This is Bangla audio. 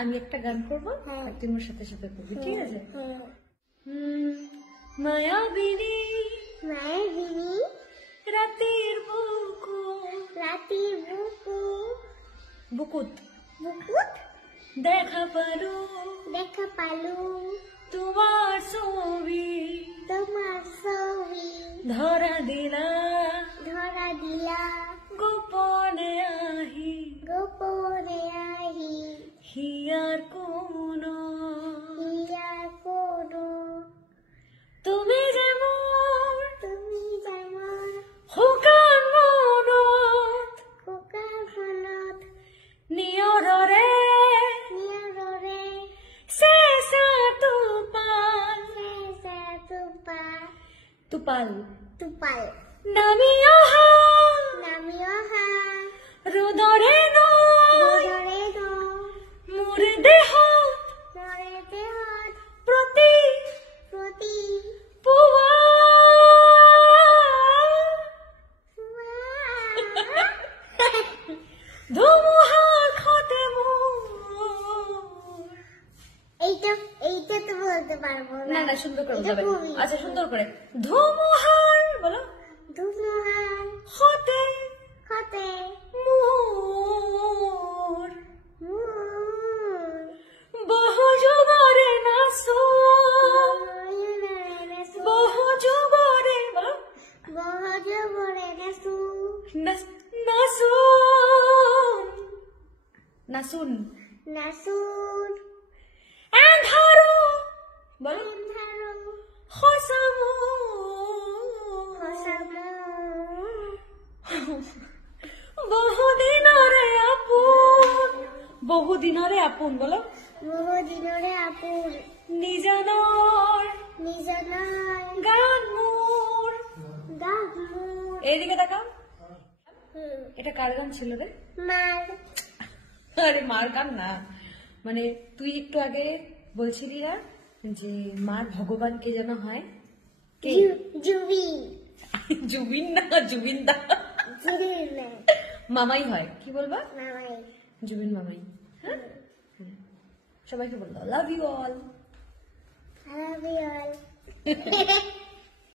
আমি একটা গান করবো, তুমি ওর সাথে সাথে করবি, ঠিক আছে? মায়াবিনী মায়াবিনী রাতের বুকু রাতের বুকু বুকুত বুকুত দেখা পারো তোমার ছবি ধরা দিলা গোপনে আহি হিয়ার কোনো তুমি যেমন হুকান মনত নিয়রে শেষা তুপাল নামি অহা রোদরে মোর দেহ প্রতি পুয়া ধুমুহার খতে এইটা তো বলতে পারবো না না সুন্দর করে বলতে হবে। আচ্ছা সুন্দর করে ধুমুহার বলো ধুমুহার হতে হতে মোর বহু যুগরে নাসুন বহু যুগরে বলো নাসুন এন্ধারু বলো খসামু বহুদিনরে আপন বলো নিজানর গান মোর এইদিকে তাকাও। এটা কার গান ছিল রে? আরে মার গান না, মানে তুই একটু আগে বলছিলি না যে মার ভগবান কে যেন হয়? কে? জুবিন না, জুবিন দা মামাই হয়। কি বলবা? জুবিন মামাই। হ্যাঁ, সবাইকে বললো লাভ ইউ অল।